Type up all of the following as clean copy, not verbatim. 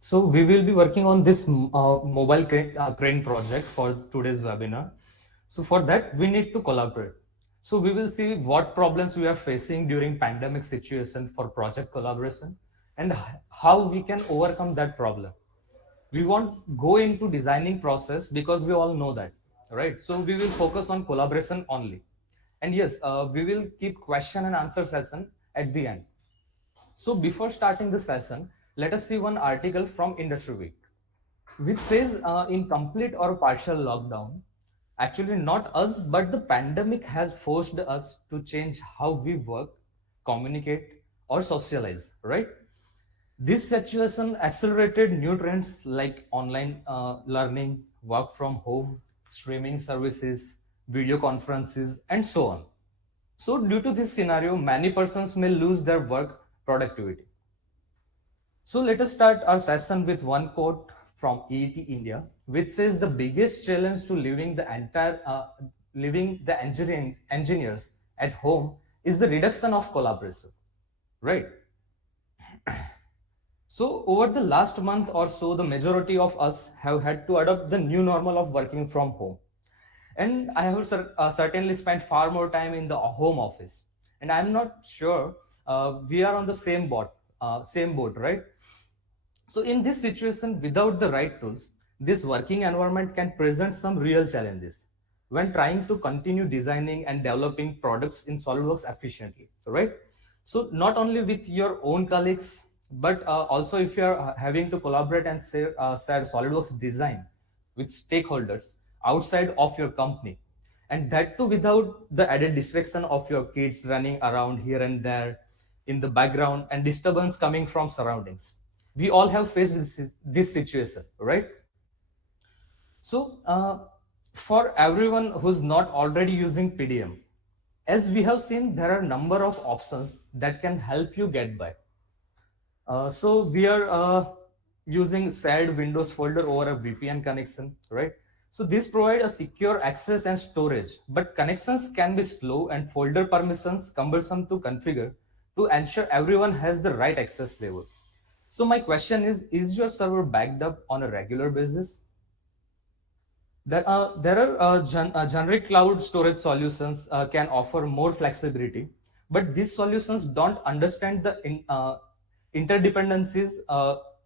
So we will be working on this mobile crane project for today's webinar. So for that, we need to collaborate. So we will see what problems we are facing during pandemic situation for project collaboration and how we can overcome that problem. We won't go into designing process because we all know that, right? So we will focus on collaboration only. And yes, we will keep question and answer session at the end. So before starting the session, let us see one article from Industry Week, which says in complete or partial lockdown, actually not us, but the pandemic has forced us to change how we work, communicate, or socialize, right? This situation accelerated new trends like online learning, work from home, streaming services, video conferences, and so on. So, due to this scenario, many persons may lose their work productivity. So let us start our session with one quote from EET India, which says the biggest challenge to living the engineers at home is the reduction of collaboration, right? So over the last month or so, the majority of us have had to adopt the new normal of working from home, and I have certainly spent far more time in the home office, and I'm not sure we are on the same boat, right? So in this situation, without the right tools, this working environment can present some real challenges when trying to continue designing and developing products in SolidWorks efficiently, right? So not only with your own colleagues, but also if you're having to collaborate and share SolidWorks design with stakeholders outside of your company, and that too without the added distraction of your kids running around here and there in the background and disturbance coming from surroundings. We all have faced this situation, right? So for everyone who's not already using PDM, as we have seen, there are a number of options that can help you get by. So we are using shared Windows folder over a VPN connection, right? So this provides a secure access and storage, but connections can be slow and folder permissions cumbersome to configure to ensure everyone has the right access level. So my question is your server backed up on a regular basis? There are generic cloud storage solutions can offer more flexibility, but these solutions don't understand the interdependencies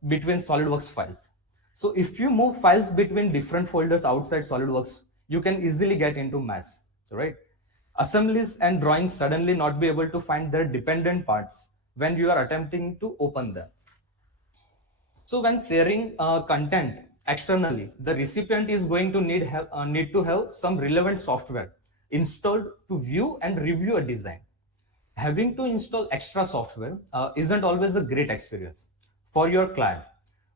between SolidWorks files. So if you move files between different folders outside SolidWorks, you can easily get into mess, right? Assemblies and drawings suddenly not be able to find their dependent parts when you are attempting to open them. So when sharing content externally, the recipient is going to need to have some relevant software installed to view and review a design. Having to install extra software isn't always a great experience for your client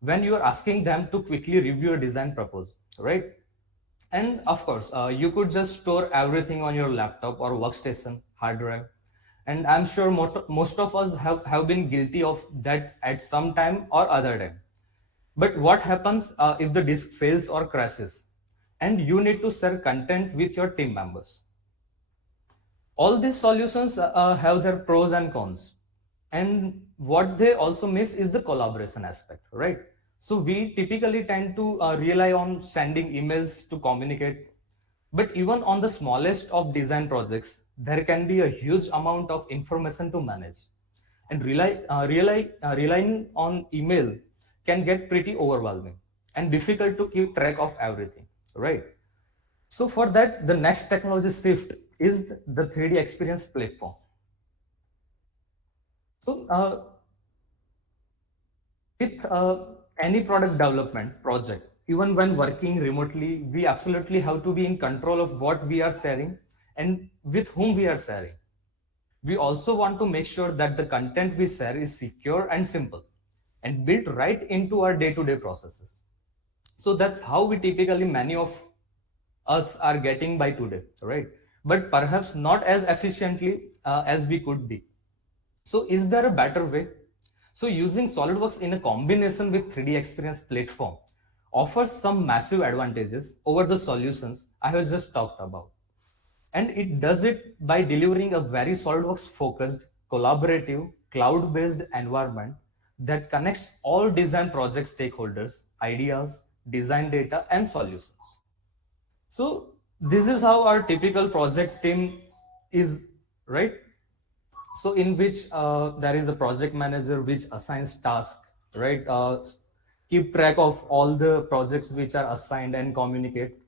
when you are asking them to quickly review a design proposal, right? And of course, you could just store everything on your laptop or workstation hard drive. And I'm sure most of us have been guilty of that at some time or other time. But what happens if the disk fails or crashes and you need to share content with your team members? All these solutions have their pros and cons. And what they also miss is the collaboration aspect, right? So we typically tend to rely on sending emails to communicate. But even on the smallest of design projects, there can be a huge amount of information to manage. And relying on email can get pretty overwhelming and difficult to keep track of everything, right? So for that, the next technology shift is the 3D experience platform. So with any product development project, even when working remotely, we absolutely have to be in control of what we are sharing and with whom we are sharing. We also want to make sure that the content we share is secure and simple and built right into our day-to-day processes. So that's how we typically many of us are getting by today, right? But perhaps not as efficiently as we could be. So is there a better way? So using SolidWorks in a combination with 3D Experience platform offers some massive advantages over the solutions I have just talked about. And it does it by delivering a very SolidWorks focused collaborative, cloud-based environment that connects all design project stakeholders, ideas, design data, and solutions. So this is how our typical project team is, right? So in which there is a project manager which assigns tasks, right? Keep track of all the projects which are assigned and communicate.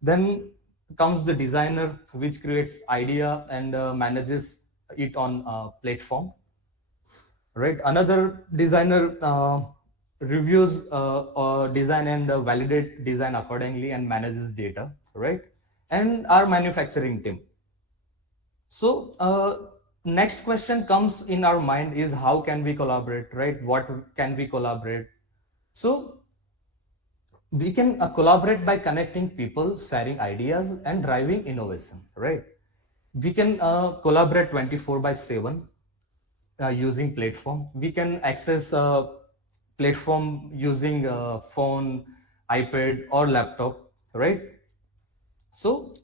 Then comes the designer which creates idea and manages it on platform, right? Another designer reviews design and validate design accordingly and manages data, right? And our manufacturing team. So next question comes in our mind is how can we collaborate, right? What can we collaborate? So we can collaborate by connecting people, sharing ideas, and driving innovation, right? We can collaborate 24 by 7 using platform. We can access platform using phone, iPad, or laptop, right? So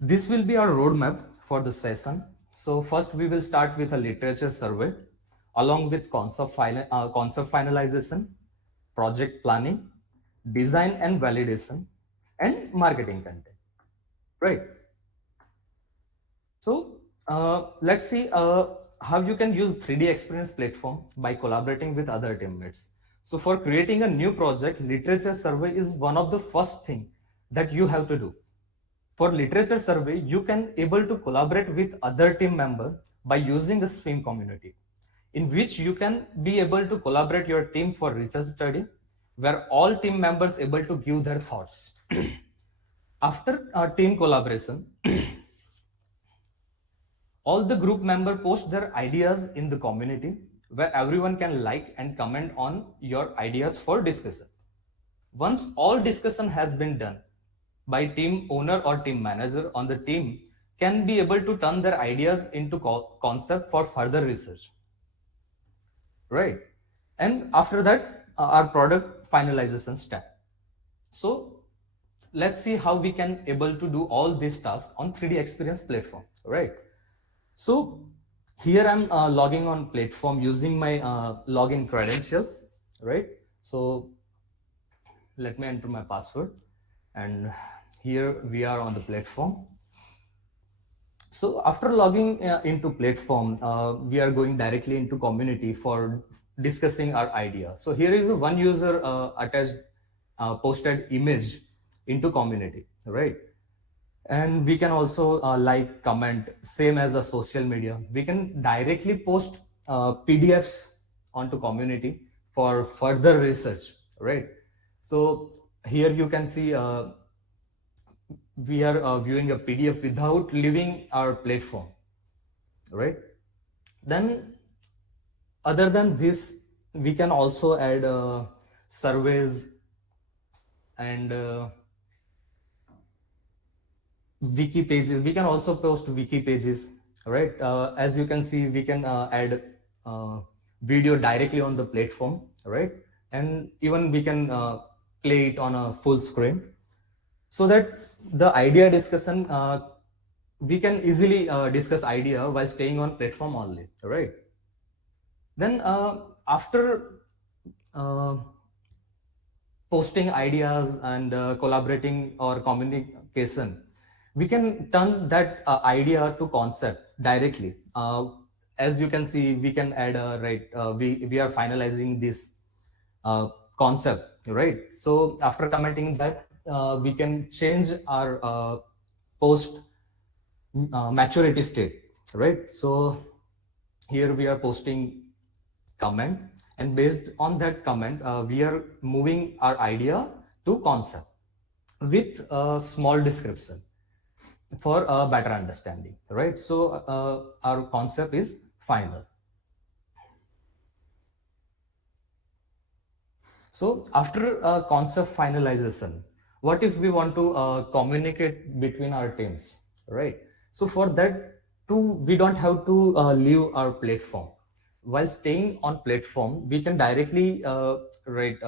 this will be our roadmap for the session. So first we will start with a literature survey along with concept finalization, project planning, design and validation, and marketing content, right? So let's see how you can use 3D experience platform by collaborating with other teammates. So for creating a new project, literature survey is one of the first thing that you have to do. For literature survey, you can able to collaborate with other team member by using the swim community, in which you can be able to collaborate your team for research study, where all team members able to give their thoughts. After team collaboration, all the group member post their ideas in the community where everyone can like and comment on your ideas for discussion. Once all discussion has been done by team owner or team manager on the team can be able to turn their ideas into concept for further research, right? And after that, our product finalization step. So let's see how we can able to do all these tasks on 3D experience platform, right? So here I'm logging on platform using my login credential, right? So let me enter my password, and here we are on the platform. So after logging into platform, we are going directly into community for discussing our idea. So here is a one user attached posted image into community, right? And we can also like comment, same as a social media. We can directly post PDFs onto community for further research, right? So here you can see we are viewing a PDF without leaving our platform, right? Then other than this, we can also add surveys and wiki pages. We can also post wiki pages, right? As you can see, we can add video directly on the platform, right? And even we can play it on a full screen, so that the idea discussion, we can easily discuss idea while staying on platform only, right? Then after uh, posting ideas and collaborating or communication, we can turn that idea to concept directly. As you can see, we can add we are finalizing this concept, right? So after commenting that, we can change our post maturity state, right? So here we are posting comment, and based on that comment, we are moving our idea to concept with a small description for a better understanding, right? So our concept is final. So after concept finalization, what if we want to communicate between our teams, right? So for that too, we don't have to leave our platform. While staying on platform, we can directly create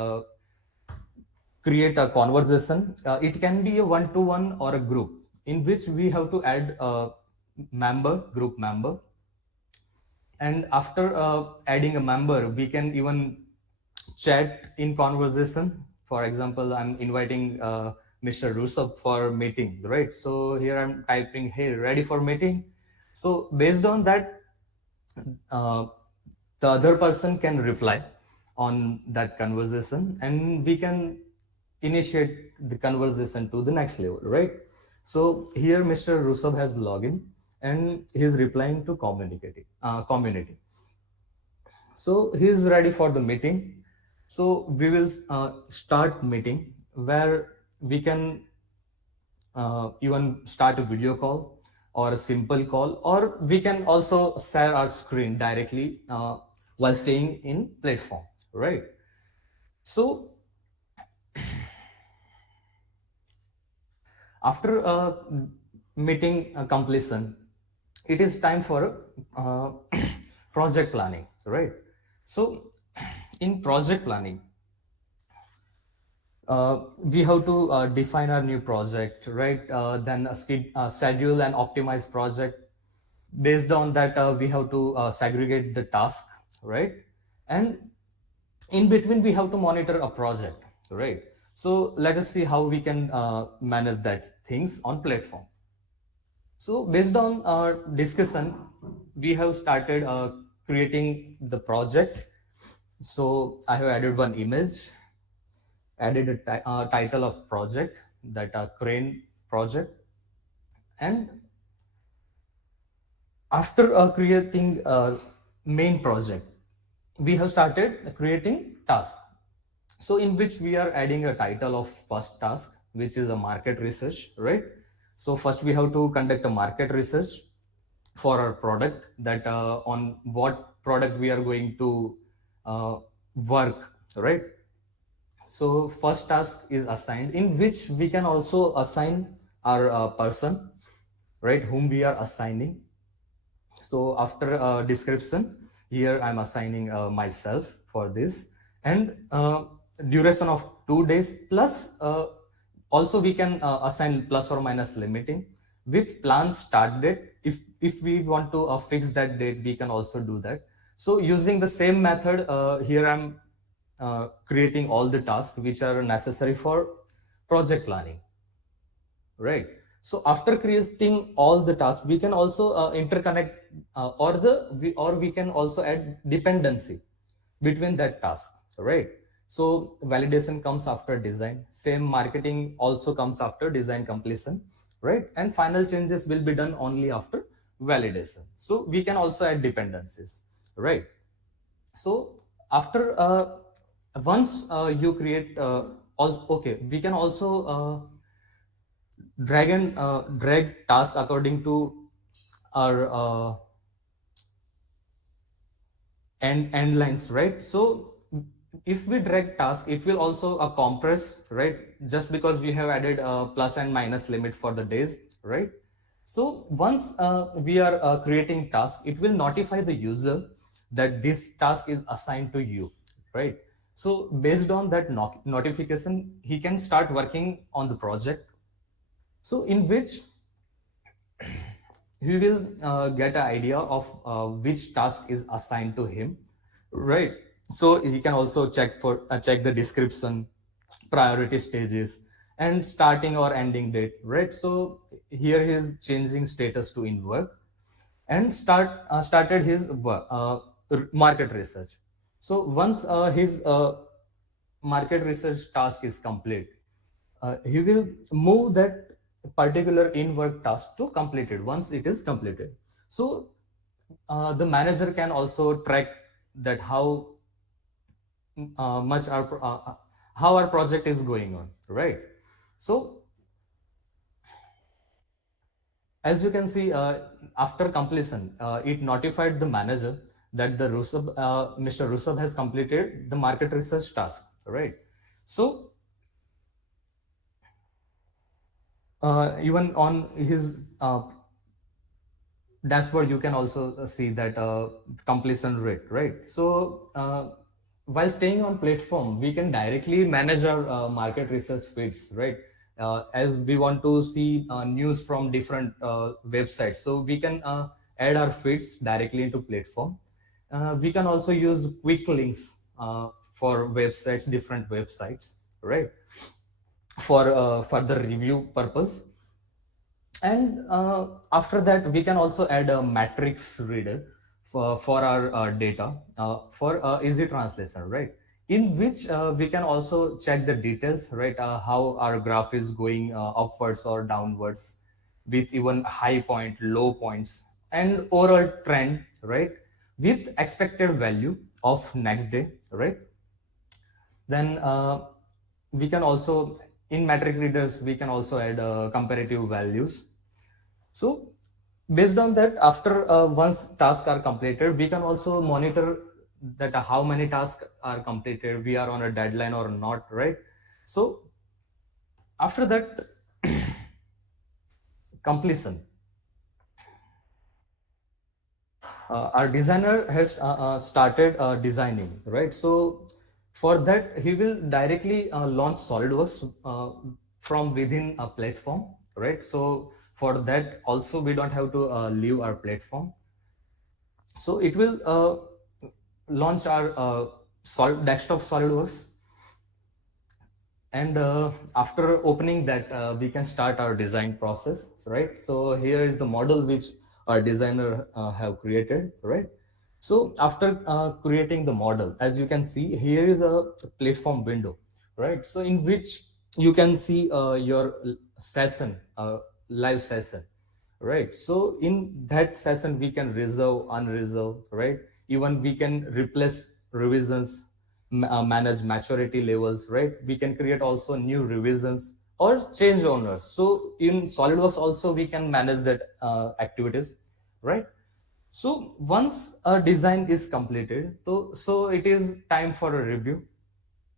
a conversation. It can be a one-to-one or a group in which we have to add a group member, And after adding a member, we can even chat in conversation. For example, I'm inviting Mr. Rusab for meeting, right? So here I'm typing, hey, ready for meeting? So based on that, uh, the other person can reply on that conversation, and we can initiate the conversation to the next level, right? So here Mr. Rusab has login and he's replying to community. So he's ready for the meeting. So we will start meeting where we can even start a video call or a simple call, or we can also share our screen directly while staying in platform, right? So after meeting completion, it is time for uh, project planning, right? So in project planning, we have to define our new project, right? Then schedule and optimize project. Based on that, we have to segregate the task, right? And in between, we have to monitor a project, right? So let us see how we can manage that things on platform. So based on our discussion, we have started creating the project. So I have added one image, added a title of project, that crane project. And after creating a main project, we have started creating task. So in which we are adding a title of first task, which is a market research, right? So first we have to conduct a market research for our product, that on what product we are going to uh, work, right? So first task is assigned, in which we can also assign our person, right, whom we are assigning. So after description, here I'm assigning myself for this, and duration of 2 days plus. Also, we can assign plus or minus limiting with plan start date. If we want to fix that date, we can also do that. So using the same method, here I'm creating all the tasks which are necessary for project planning, right? So after creating all the tasks, we can also interconnect, or we can also add dependency between that task, right? So validation comes after design, same marketing also comes after design completion, right? And final changes will be done only after validation. So we can also add dependencies, right? So after once you create also, okay, we can also drag task according to our end lines, right? So if we drag task, it will also compress, right? Just because we have added a plus and minus limit for the days, right? So once we are creating task, it will notify the user that this task is assigned to you, right? So based on that notification, he can start working on the project. So in which he will get an idea of which task is assigned to him, right? So he can also check the description, priority stages, and starting or ending date, right? So here he is changing status to in work, and started his work, market research. So once his market research task is complete, he will move that particular in-work task to completed once it is completed. So the manager can also track that much how our project is going on, right? So as you can see, after completion, it notified the manager that Mr. Rusab has completed the market research task, right? So even on his dashboard, you can also see that completion rate, right? So while staying on platform, we can directly manage our market research feeds, right? As we want to see news from different websites, so we can add our feeds directly into platform. We can also use quick links for websites, different websites, right, for further review purpose. And after that, we can also add a matrix reader for our data for easy translation, right? In which we can also check the details, right? How our graph is going upwards or downwards, with even high point, low points, and overall trend, right? With expected value of next day, right? Then we can also, in metric readers, we can also add comparative values. So based on that, after once tasks are completed, we can also monitor that how many tasks are completed, we are on a deadline or not, right? So after that, completion, our designer has started designing, right? So for that, he will directly launch SolidWorks from within a platform, right? So for that also, we don't have to leave our platform. So it will launch our desktop SolidWorks, and after opening that, we can start our design process, right? So here is the model which our designer have created, right? So after creating the model, as you can see, here is a platform window, right? So in which you can see your session, live session, right? So in that session, we can reserve, unreserve, right? Even we can replace revisions, manage maturity levels, right? We can create also new revisions or change owners. So in SolidWorks also we can manage that activities, right? So once a design is completed, so it is time for a review.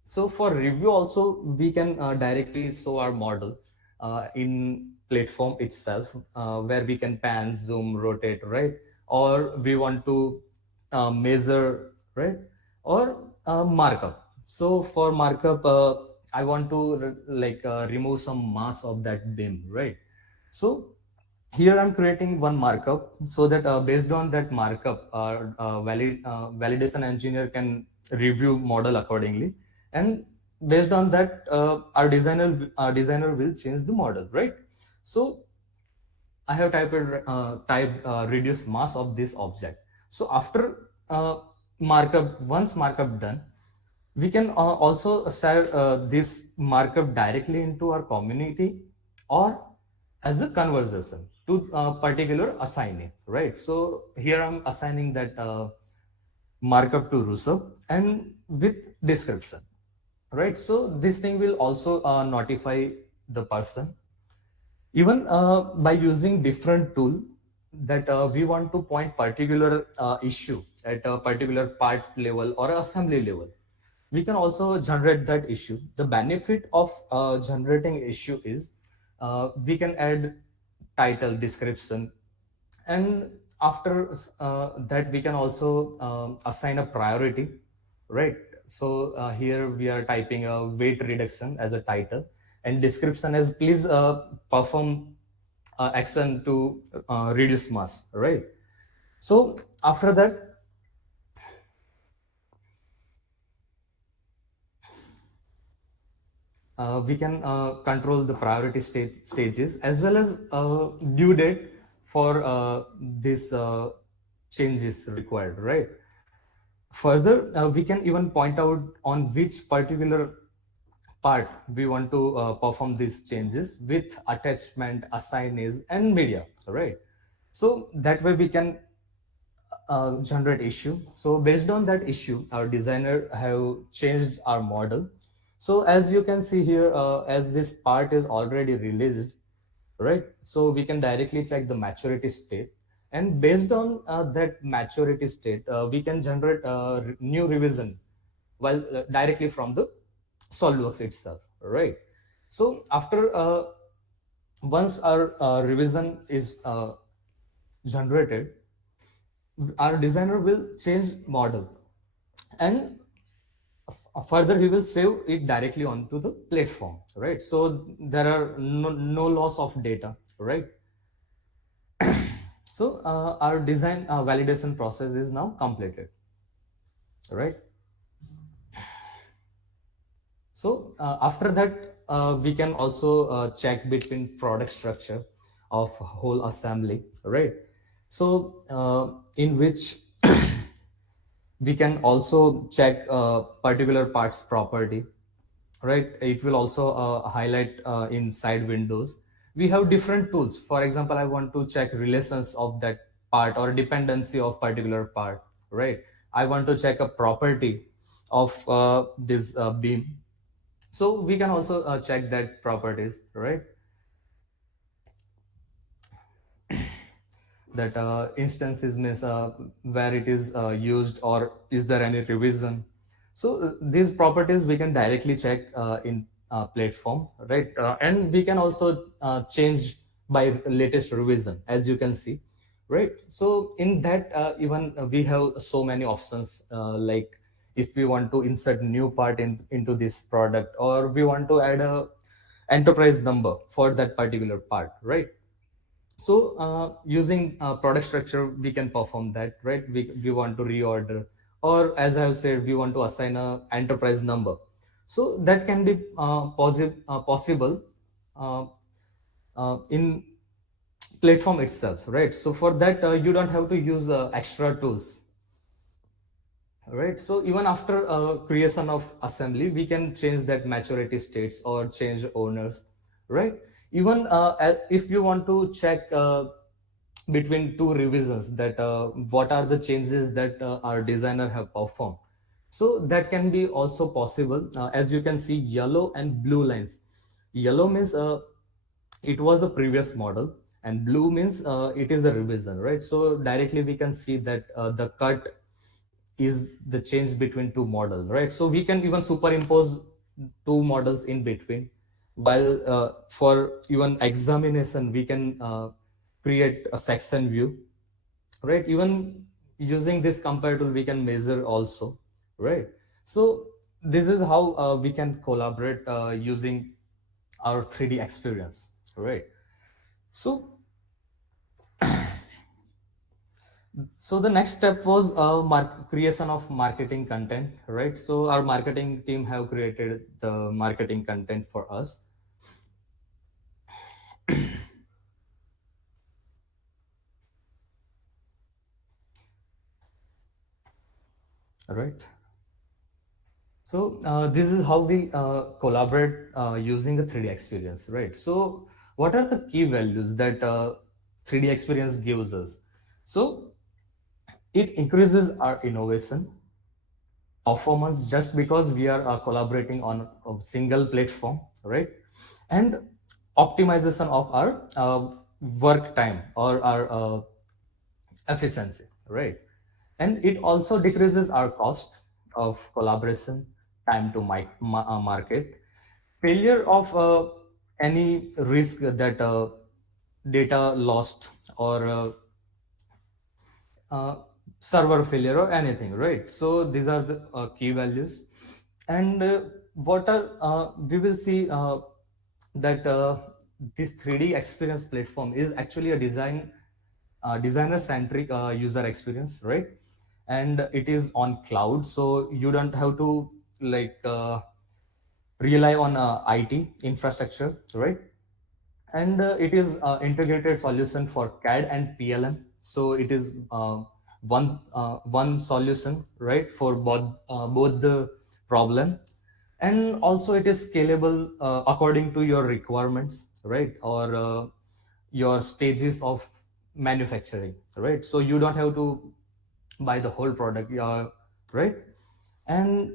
So for review also, we can directly show our model in platform itself, where we can pan, zoom, rotate, right? Or we want to measure, right? Or markup. So for markup, I want to remove some mass of that beam, right? So here I'm creating one markup, so that based on that markup, our validation engineer can review model accordingly, and based on that, our designer will change the model, right? So I have typed reduce mass of this object. So after once markup done, we can also share this markup directly into our community, or as a conversation to a particular assignee, right? So here I'm assigning that markup to Rusub and with description, right? So this thing will also notify the person, even by using different tool, that we want to point particular issue at a particular part level or assembly level. We can also generate that issue. The benefit of generating issue is we can add title, description, and after that we can also assign a priority, right? So here we are typing a weight reduction as a title, and description as please perform action to reduce mass, right? So after that, we can control the priority stages, as well as due date for this changes required, right? Further, we can even point out on which particular part we want to perform these changes with attachment, assignees, and media, right? So that way we can generate issue. So based on that issue, our designer have changed our model. So as you can see here, as this part is already released, right? So we can directly check the maturity state, and based on that maturity state, we can generate new revision while directly from the SolidWorks itself, right? So after once our revision is generated, our designer will change model, and further he will save it directly onto the platform, right? So there are no loss of data, right? So our design validation process is now completed. right? So after that, we can also check between product structure of whole assembly, right? So in which we can also check particular parts property, right? It will also highlight inside windows. We have different tools. For example, I want to check relations of that part or dependency of particular part, right? I want to check a property of this beam, so we can also check that properties, right? That instances means where it is used, or is there any revision. So these properties we can directly check in platform, right? And we can also change by latest revision, as you can see, right? So in that even we have so many options, like if we want to insert new part into this product, or we want to add a enterprise number for that particular part, right? So using product structure we can perform that, right? We want to reorder, or as I have said, we want to assign a enterprise number. So that can be possible uh, in platform itself, right? So for that you don't have to use extra tools, right? So even after creation of assembly, we can change that maturity states or change owners, right? Even if you want to check between two revisions, that what are the changes that our designer have performed, so that can be also possible. As you can see, yellow and blue lines. Yellow means it was a previous model, and blue means it is a revision, right? So directly we can see that the cut is the change between two models, right? So we can even superimpose two models in between. While for even examination, we can create a section view, right? Even using this compare tool, we can measure also, right? So this is how we can collaborate using our 3D experience, right? So so the next step was creation of marketing content, right? So our marketing team have created the marketing content for us, right? So this is how we collaborate using the 3D experience, right? So what are the key values that 3D experience gives us? So it increases our innovation performance, just because we are collaborating on a single platform, right? And optimization of our work time or our efficiency, right? And it also decreases our cost of collaboration, time to market, failure of any risk that data lost, or uh, server failure or anything, right? So these are the key values. And what are we will see that this 3D experience platform is actually a designer centric user experience, right? And it is on cloud, so you don't have to like rely on IT infrastructure, right? And it is integrated solution for CAD and PLM. So it is one solution, right, for both the problem. And also it is scalable according to your requirements, right, or your stages of manufacturing, right? So you don't have to buy the whole product, right? And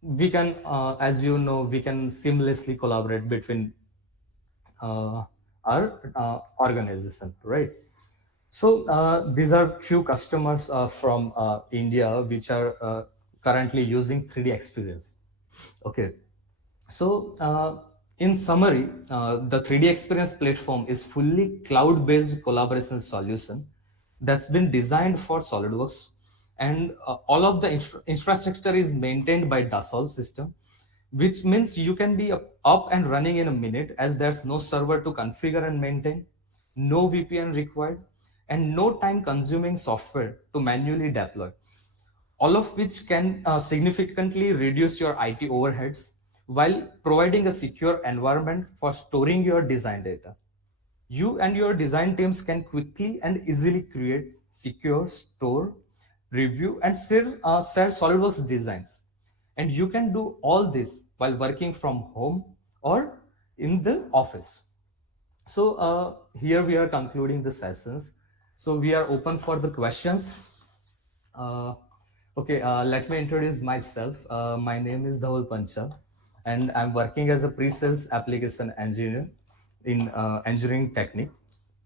we can as you know, we can seamlessly collaborate between our organization, right? So these are few customers from India which are currently using 3D experience. Okay, so in summary, the 3D experience platform is fully cloud-based collaboration solution that's been designed for SolidWorks, and all of the infrastructure is maintained by Dassault system, which means you can be up and running in a minute, as there's no server to configure and maintain, no VPN required, and no time consuming software to manually deploy. all of which can significantly reduce your IT overheads while providing a secure environment for storing your design data. You and your design teams can quickly and easily create, secure, store, review, and share SolidWorks designs. And you can do all this while working from home or in the office. So here we are concluding the sessions. So we are open for the questions. Uh, okay, let me introduce myself. My name is Dhawal Panchal, and I'm working as a pre-sales application engineer in engineering technique.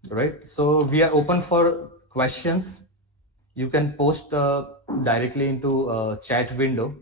Right. So we are open for questions. You can post directly into chat window